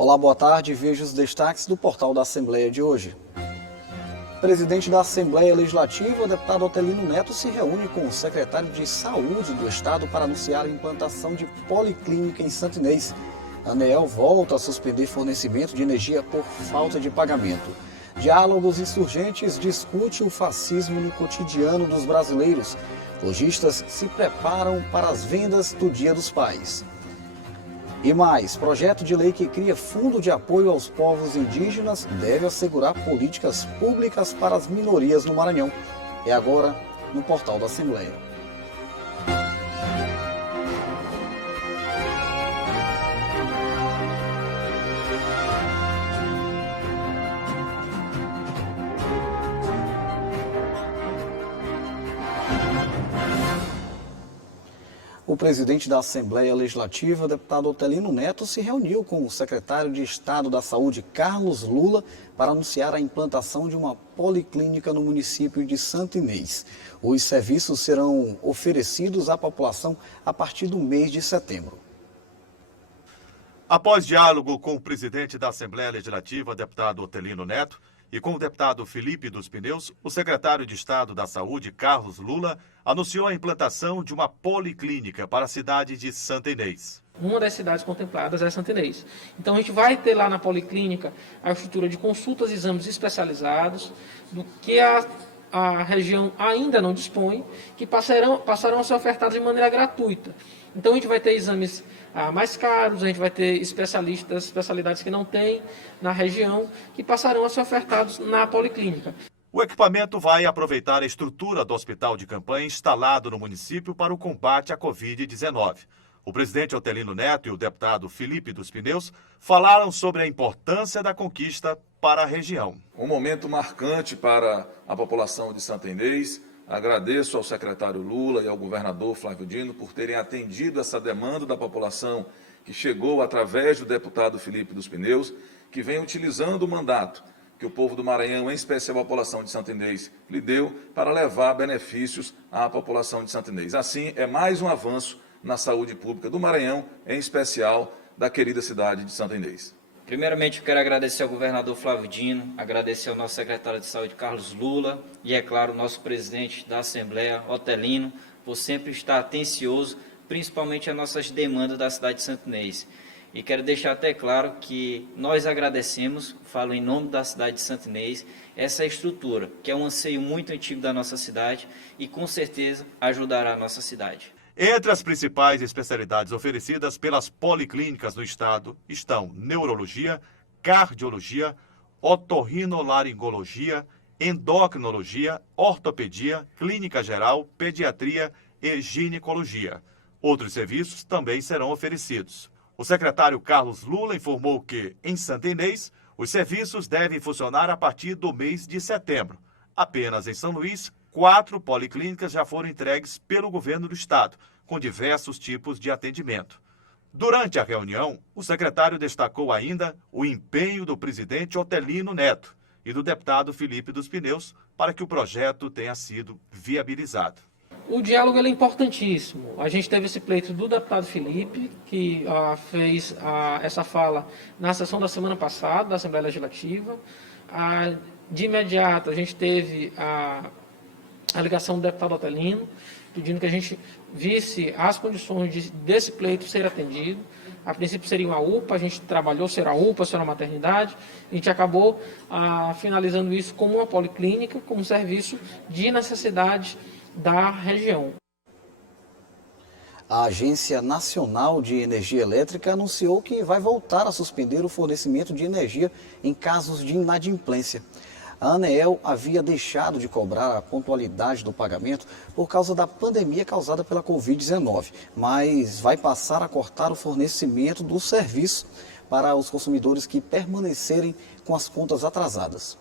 Olá, boa tarde. Veja os destaques do portal da Assembleia de hoje. Presidente da Assembleia Legislativa, o deputado Otelino Neto, se reúne com o secretário de Saúde do Estado para anunciar a implantação de policlínica em Santo Inês. A ANEEL volta a suspender fornecimento de energia por falta de pagamento. Diálogos Insurgentes discute o fascismo no cotidiano dos brasileiros. Lojistas se preparam para as vendas do Dia dos Pais. E mais, projeto de lei que cria fundo de apoio aos povos indígenas deve assegurar políticas públicas para as minorias no Maranhão. É agora no portal da Assembleia. O presidente da Assembleia Legislativa, deputado Otelino Neto, se reuniu com o secretário de Estado da Saúde, Carlos Lula, para anunciar a implantação de uma policlínica no município de Santo Inês. Os serviços serão oferecidos à população a partir do mês de setembro. Após diálogo com o presidente da Assembleia Legislativa, deputado Otelino Neto, e com o deputado Felipe dos Pneus, o secretário de Estado da Saúde, Carlos Lula, anunciou a implantação de uma policlínica para a cidade de Santo Inês. Uma das cidades contempladas é Santo Inês. Então a gente vai ter lá na policlínica a estrutura de consultas e exames especializados, do que a região ainda não dispõe, que passarão a ser ofertados de maneira gratuita. Então a gente vai ter exames mais caros, a gente vai ter especialidades que não tem na região, que passarão a ser ofertados na policlínica. O equipamento vai aproveitar a estrutura do hospital de campanha instalado no município para o combate à Covid-19. O presidente Otelino Neto e o deputado Felipe dos Pneus falaram sobre a importância da conquista para a região. Um momento marcante para a população de Santo Inês. Agradeço ao secretário Lula e ao governador Flávio Dino por terem atendido essa demanda da população que chegou através do deputado Felipe dos Pneus, que vem utilizando o mandato que o povo do Maranhão, em especial a população de Santo Inês, lhe deu para levar benefícios à população de Santo Inês. Assim, é mais um avanço na saúde pública do Maranhão, em especial da querida cidade de Santo Inês. Primeiramente, eu quero agradecer ao governador Flávio Dino, agradecer ao nosso secretário de Saúde, Carlos Lula, e, é claro, o nosso presidente da Assembleia, Otelino, por sempre estar atencioso, principalmente às nossas demandas da cidade de Santo Inês. E quero deixar até claro que nós agradecemos, falo em nome da cidade de Santo Inês, essa estrutura, que é um anseio muito antigo da nossa cidade e, com certeza, ajudará a nossa cidade. Entre as principais especialidades oferecidas pelas policlínicas do estado estão neurologia, cardiologia, otorrinolaringologia, endocrinologia, ortopedia, clínica geral, pediatria e ginecologia. Outros serviços também serão oferecidos. O secretário Carlos Lula informou que, em Santo Inês, os serviços devem funcionar a partir do mês de setembro. Apenas em São Luís, 4 policlínicas já foram entregues pelo governo do estado, com diversos tipos de atendimento. Durante a reunião, o secretário destacou ainda o empenho do presidente Otelino Neto e do deputado Felipe dos Pneus para que o projeto tenha sido viabilizado. O diálogo é importantíssimo. A gente teve esse pleito do deputado Felipe, que fez essa fala na sessão da semana passada, da Assembleia Legislativa. De imediato, a gente teve a ligação do deputado Otelino, pedindo que a gente visse as condições desse pleito ser atendido. A princípio seria uma UPA, a gente trabalhou, será UPA, será maternidade. A gente acabou finalizando isso como uma policlínica, como serviço de necessidade da região. A Agência Nacional de Energia Elétrica anunciou que vai voltar a suspender o fornecimento de energia em casos de inadimplência. A ANEEL havia deixado de cobrar a pontualidade do pagamento por causa da pandemia causada pela Covid-19, mas vai passar a cortar o fornecimento do serviço para os consumidores que permanecerem com as contas atrasadas.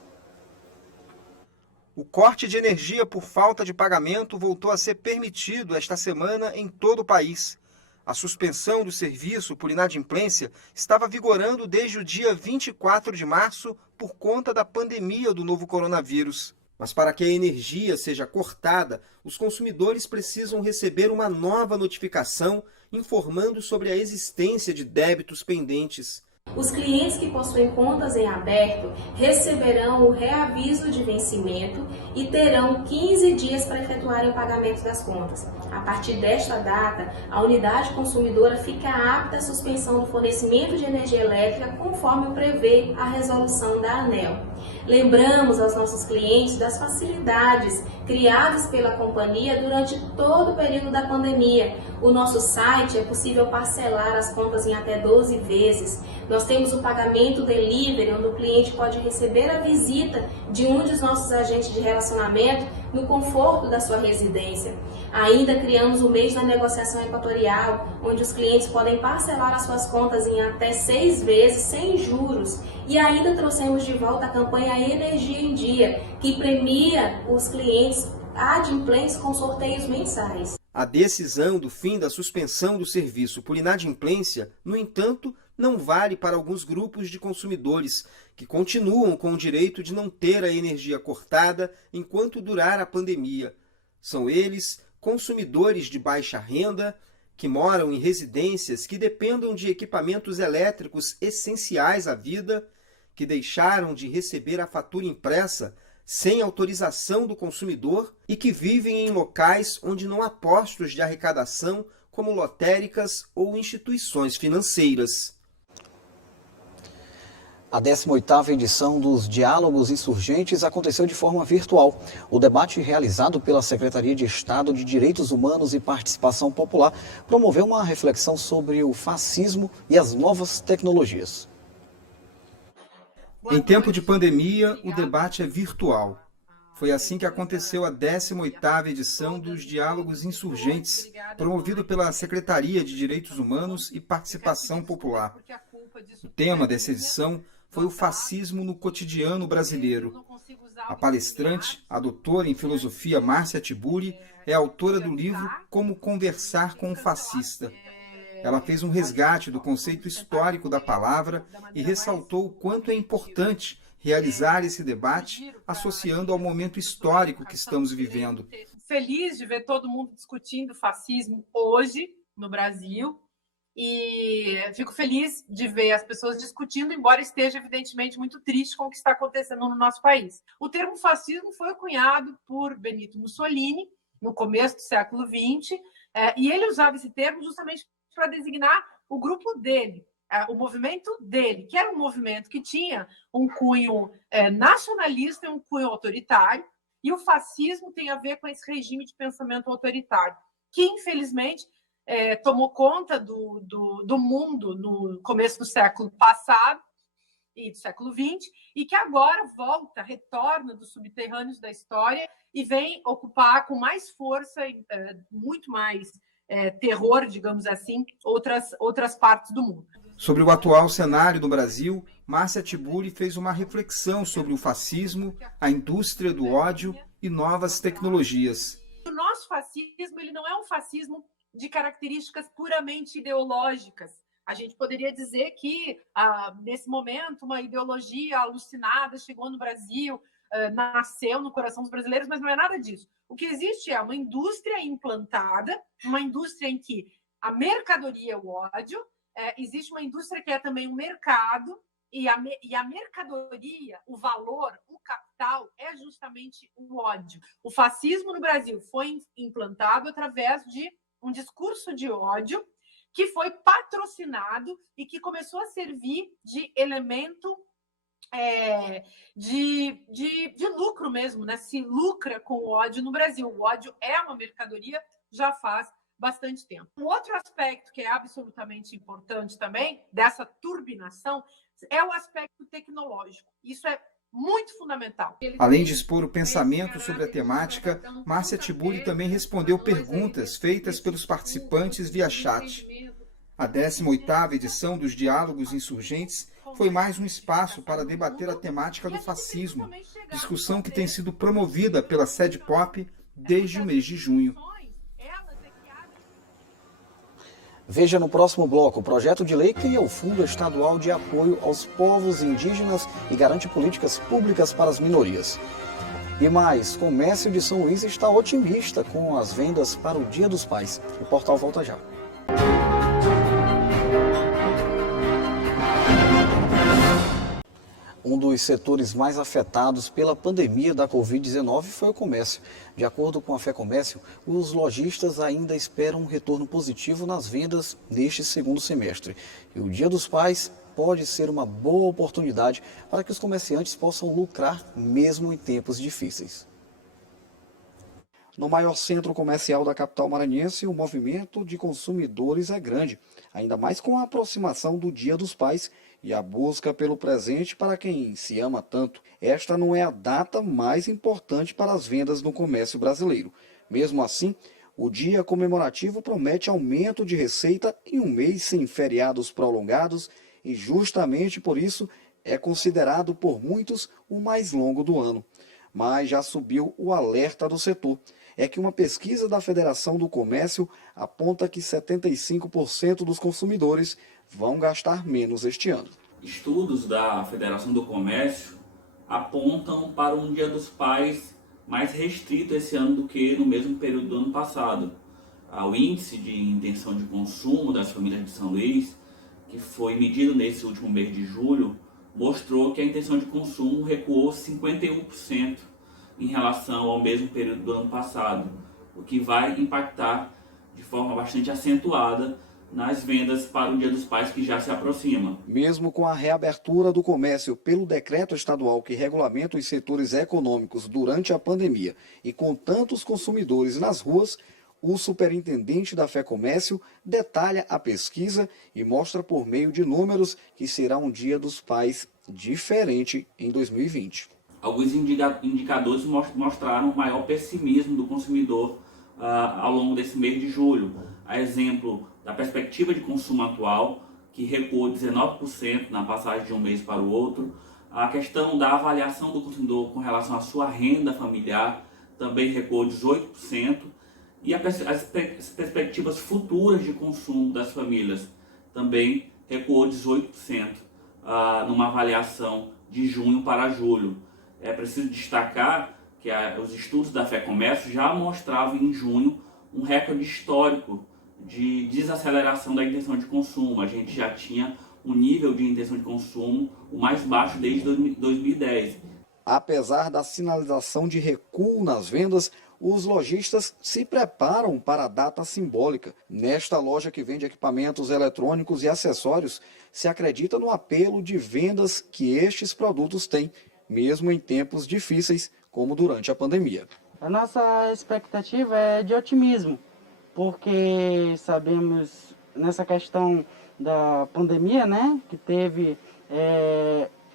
O corte de energia por falta de pagamento voltou a ser permitido esta semana em todo o país. A suspensão do serviço por inadimplência estava vigorando desde o dia 24 de março por conta da pandemia do novo coronavírus. Mas para que a energia seja cortada, os consumidores precisam receber uma nova notificação informando sobre a existência de débitos pendentes. Os clientes que possuem contas em aberto receberão o reaviso de vencimento e terão 15 dias para efetuarem o pagamento das contas. A partir desta data, a unidade consumidora fica apta à suspensão do fornecimento de energia elétrica conforme o prevê a resolução da ANEEL. Lembramos aos nossos clientes das facilidades criadas pela companhia durante todo o período da pandemia. O nosso site é possível parcelar as contas em até 12 vezes. Nós temos o pagamento delivery, onde o cliente pode receber a visita de um dos nossos agentes de relacionamento no conforto da sua residência. Ainda criamos o mês da negociação equatorial, onde os clientes podem parcelar as suas contas em até 6 vezes sem juros. E ainda trouxemos de volta a campanha Energia em Dia, que premia os clientes adimplentes com sorteios mensais. A decisão do fim da suspensão do serviço por inadimplência, no entanto, não vale para alguns grupos de consumidores que continuam com o direito de não ter a energia cortada enquanto durar a pandemia. São eles consumidores de baixa renda, que moram em residências que dependam de equipamentos elétricos essenciais à vida, que deixaram de receber a fatura impressa sem autorização do consumidor e que vivem em locais onde não há postos de arrecadação, como lotéricas ou instituições financeiras. A 18ª edição dos Diálogos Insurgentes aconteceu de forma virtual. O debate realizado pela Secretaria de Estado de Direitos Humanos e Participação Popular promoveu uma reflexão sobre o fascismo e as novas tecnologias. Em tempo de pandemia, o debate é virtual. Foi assim que aconteceu a 18ª edição dos Diálogos Insurgentes, promovido pela Secretaria de Direitos Humanos e Participação Popular. O tema dessa edição foi o fascismo no cotidiano brasileiro. A palestrante, a doutora em filosofia Márcia Tiburi, é autora do livro Como Conversar com um Fascista. Ela fez um resgate do conceito histórico da palavra e ressaltou o quanto é importante realizar esse debate associando ao momento histórico que estamos vivendo. Feliz de ver todo mundo discutindo fascismo hoje no Brasil e fico feliz de ver as pessoas discutindo, embora esteja evidentemente muito triste com o que está acontecendo no nosso país. O termo fascismo foi cunhado por Benito Mussolini no começo do século XX e ele usava esse termo justamente para designar o grupo dele, o movimento dele, que era um movimento que tinha um cunho nacionalista e um cunho autoritário, e o fascismo tem a ver com esse regime de pensamento autoritário, que, infelizmente, tomou conta do mundo no começo do século passado e do século XX, e que agora retorna dos subterrâneos da história e vem ocupar com mais força, muito mais terror, digamos assim, outras partes do mundo. Sobre o atual cenário do Brasil, Márcia Tiburi fez uma reflexão sobre o fascismo, a indústria do ódio e novas tecnologias. O nosso fascismo ele não é um fascismo de características puramente ideológicas. A gente poderia dizer que, nesse momento, uma ideologia alucinada chegou no Brasil, nasceu no coração dos brasileiros, mas não é nada disso. O que existe é uma indústria implantada, uma indústria em que a mercadoria é o ódio, existe uma indústria que é também um mercado, e a mercadoria, o valor, o capital, é justamente o ódio. O fascismo no Brasil foi implantado através de um discurso de ódio que foi patrocinado e que começou a servir de elemento de lucro mesmo, né? Se lucra com o ódio no Brasil. O ódio é uma mercadoria já faz bastante tempo. Um outro aspecto que é absolutamente importante também dessa turbinação é o aspecto tecnológico. Isso é muito fundamental. Além de expor o pensamento sobre a temática, Márcia Tiburi também respondeu perguntas feitas pelos participantes via chat. A 18ª edição dos Diálogos Insurgentes foi mais um espaço para debater a temática do fascismo, discussão que tem sido promovida pela SEDPOP desde o mês de junho. Veja no próximo bloco o projeto de lei cria o Fundo Estadual de Apoio aos Povos Indígenas e garante políticas públicas para as minorias. E mais, Comércio de São Luís está otimista com as vendas para o Dia dos Pais. O portal volta já. Um dos setores mais afetados pela pandemia da Covid-19 foi o comércio. De acordo com a FEComércio, os lojistas ainda esperam um retorno positivo nas vendas neste segundo semestre. E o Dia dos Pais pode ser uma boa oportunidade para que os comerciantes possam lucrar mesmo em tempos difíceis. No maior centro comercial da capital maranhense, o movimento de consumidores é grande, ainda mais com a aproximação do Dia dos Pais e a busca pelo presente para quem se ama tanto. Esta não é a data mais importante para as vendas no comércio brasileiro. Mesmo assim, o dia comemorativo promete aumento de receita em um mês sem feriados prolongados e justamente por isso é considerado por muitos o mais longo do ano. Mas já subiu o alerta do setor. É que uma pesquisa da Federação do Comércio aponta que 75% dos consumidores vão gastar menos este ano. Estudos da Federação do Comércio apontam para um Dia dos Pais mais restrito esse ano do que no mesmo período do ano passado. O índice de intenção de consumo das famílias de São Luís, que foi medido nesse último mês de julho, mostrou que a intenção de consumo recuou 51% em relação ao mesmo período do ano passado, o que vai impactar de forma bastante acentuada nas vendas para o Dia dos Pais que já se aproxima. Mesmo com a reabertura do comércio pelo decreto estadual que regulamenta os setores econômicos durante a pandemia e com tantos consumidores nas ruas, o superintendente da FEComércio detalha a pesquisa e mostra por meio de números que será um Dia dos Pais diferente em 2020. Alguns indicadores mostraram maior pessimismo do consumidor ao longo desse mês de julho. A exemplo da perspectiva de consumo atual, que recuou 19% na passagem de um mês para o outro. A questão da avaliação do consumidor com relação à sua renda familiar também recuou 18%. E as perspectivas futuras de consumo das famílias também recuou 18% numa avaliação de junho para julho. É preciso destacar que os estudos da FEComércio já mostravam em junho um recorde histórico de desaceleração da intenção de consumo. A gente já tinha um nível de intenção de consumo o mais baixo desde 2010. Apesar da sinalização de recuo nas vendas, os lojistas se preparam para a data simbólica. Nesta loja que vende equipamentos eletrônicos e acessórios, se acredita no apelo de vendas que estes produtos têm, mesmo em tempos difíceis, como durante a pandemia. A nossa expectativa é de otimismo, porque sabemos nessa questão da pandemia, né, que teve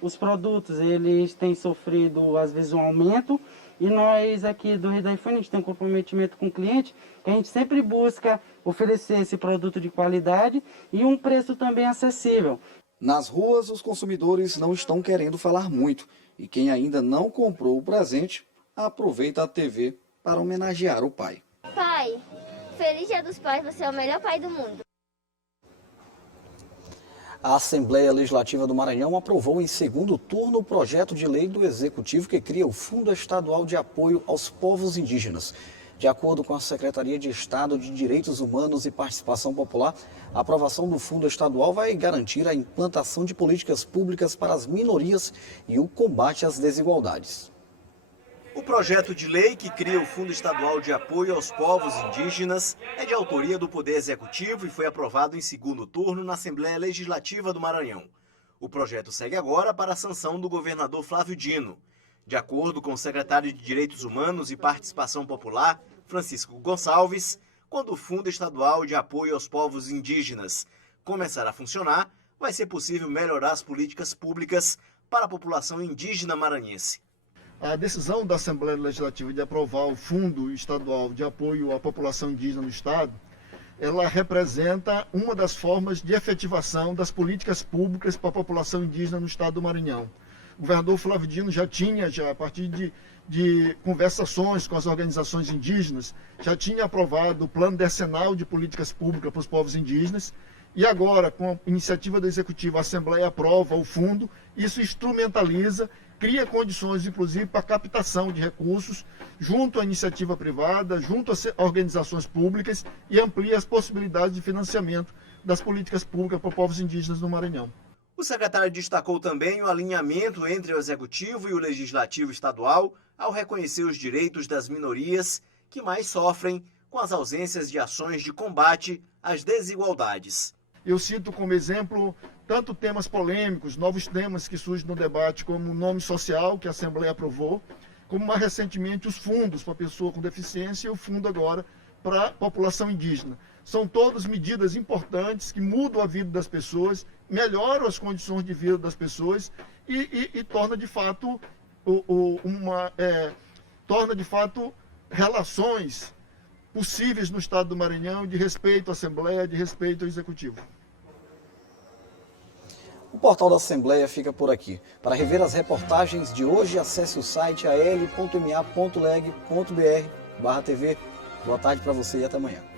os produtos, eles têm sofrido às vezes um aumento, e nós aqui do Rede iPhone, a gente tem um comprometimento com o cliente, que a gente sempre busca oferecer esse produto de qualidade e um preço também acessível. Nas ruas, os consumidores não estão querendo falar muito, e quem ainda não comprou o presente, aproveita a TV para homenagear o pai. Pai, feliz Dia dos Pais, você é o melhor pai do mundo. A Assembleia Legislativa do Maranhão aprovou em segundo turno o projeto de lei do Executivo que cria o Fundo Estadual de Apoio aos Povos Indígenas. De acordo com a Secretaria de Estado de Direitos Humanos e Participação Popular, a aprovação do Fundo Estadual vai garantir a implantação de políticas públicas para as minorias e o combate às desigualdades. O projeto de lei que cria o Fundo Estadual de Apoio aos Povos Indígenas é de autoria do Poder Executivo e foi aprovado em segundo turno na Assembleia Legislativa do Maranhão. O projeto segue agora para a sanção do governador Flávio Dino. De acordo com o secretário de Direitos Humanos e Participação Popular, Francisco Gonçalves, quando o Fundo Estadual de Apoio aos Povos Indígenas começar a funcionar, vai ser possível melhorar as políticas públicas para a população indígena maranhense. A decisão da Assembleia Legislativa de aprovar o Fundo Estadual de Apoio à População Indígena no Estado, ela representa uma das formas de efetivação das políticas públicas para a população indígena no Estado do Maranhão. O governador Flávio Dino já a partir de conversações com as organizações indígenas, já tinha aprovado o Plano Decenal de Políticas Públicas para os povos indígenas, e agora, com a iniciativa do Executivo, a Assembleia aprova o fundo, isso instrumentaliza, cria condições, inclusive, para a captação de recursos junto à iniciativa privada, junto às organizações públicas e amplia as possibilidades de financiamento das políticas públicas para povos indígenas no Maranhão. O secretário destacou também o alinhamento entre o Executivo e o Legislativo Estadual ao reconhecer os direitos das minorias que mais sofrem com as ausências de ações de combate às desigualdades. Eu cito como exemplo tanto temas polêmicos, novos temas que surgem no debate, como o nome social, que a Assembleia aprovou, como mais recentemente os fundos para pessoa com deficiência e o fundo agora para a população indígena. São todas medidas importantes que mudam a vida das pessoas, melhoram as condições de vida das pessoas e torna de fato relações possíveis no Estado do Maranhão de respeito à Assembleia, de respeito ao Executivo. O portal da Assembleia fica por aqui. Para rever as reportagens de hoje, acesse o site al.ma.leg.br/tv. Boa tarde para você e até amanhã.